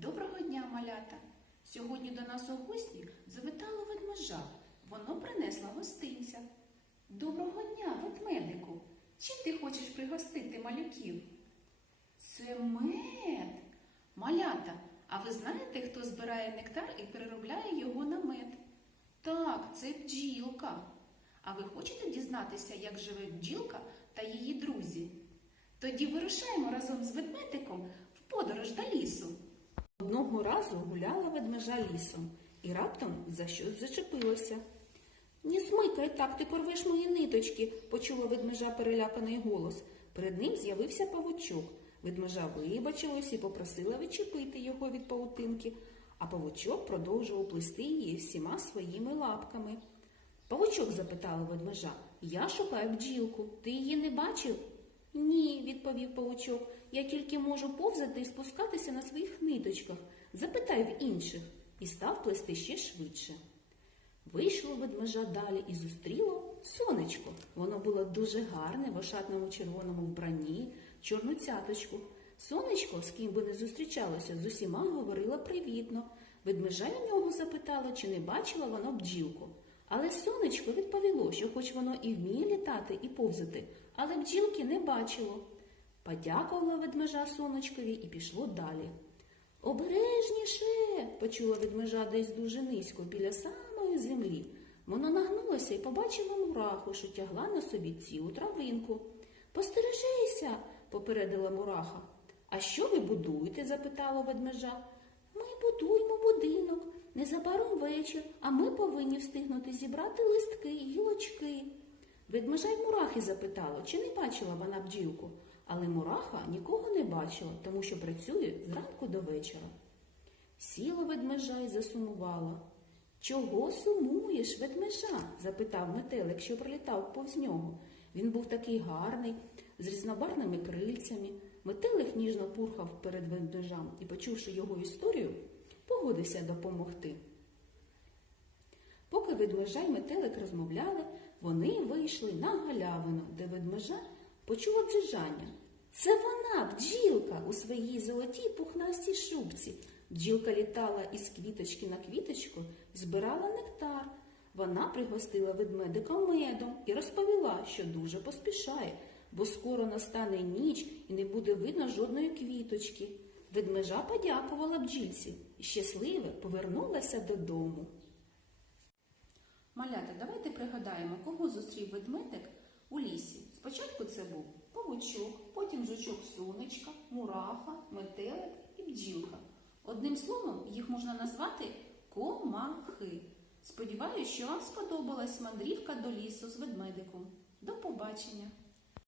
Доброго дня, малята! Сьогодні до нас у гості завітало ведмежа. Воно принесло гостинця. Доброго дня, ведмедику! Чим ти хочеш пригостити малюків? Це мед. Малята, а ви знаєте, хто збирає нектар і переробляє його на мед? Так, це бджілка. А ви хочете дізнатися, як живе бджілка та її друзі? Тоді вирушаємо разом з ведмедиком в подорож до лісу. Одного разу гуляла ведмежа лісом і раптом за щось зачепилася. Не смикай так, ти порвеш мої ниточки, почула ведмежа переляканий голос. Перед ним з'явився павучок. Ведмежа вибачилась і попросила відчепити його від павутинки, а павучок продовжував плести її всіма своїми лапками. Павучок запитала ведмежа, я шукаю бджілку. Ти її не бачив? Ні, відповів павучок. Я тільки можу повзати і спускатися на своїх ниточках. Запитай в інших. І став плести ще швидше. Вийшло ведмежа далі і зустріло сонечко. Воно було дуже гарне в ошатному червоному вбранні, чорну цяточку. Сонечко, з ким би не зустрічалося, з усіма говорила привітно. Ведмежа у нього запитала, чи не бачила воно бджілку. Але сонечко відповіло, що хоч воно і вміє літати і повзати, але бджілки не бачило. Подякувала ведмежа сонечкові і пішло далі. Обережніше, почула ведмежа десь дуже низько, біля самої землі. Воно нагнулося і побачила мураху, що тягла на собі цілу травинку. Постережися, попередила мураха. А що ви будуєте? запитала ведмежа. Ми будуємо. Незабаром вечір, а ми повинні встигнути зібрати листки, гілочки. Ведмежа й мурахи запитала, чи не бачила вона бджілку, але мураха нікого не бачила, тому що працює зранку до вечора. Сіла ведмежа й засумувала. Чого сумуєш, ведмежа? запитав метелик, що пролітав повз нього. Він був такий гарний, з різнобарними крильцями. Метелик ніжно пурхав перед ведмежам і, почувши його історію, погодився допомогти. Поки ведмежа й метелик розмовляли, вони вийшли на галявину, де ведмежа почула дзижання. Це вона, бджілка, у своїй золотій пухнастій шубці. Бджілка літала із квіточки на квіточку, збирала нектар. Вона пригостила ведмедика медом і розповіла, що дуже поспішає, бо скоро настане ніч і не буде видно жодної квіточки. Ведмежа подякувала бджільці і щасливе повернулася додому. Малята, давайте пригадаємо, кого зустрів ведмедик у лісі. Спочатку це був павучок, потім жучок сонечка, мураха, метелик і бджілка. Одним словом, їх можна назвати комахи. Сподіваюсь, що вам сподобалась мандрівка до лісу з ведмедиком. До побачення!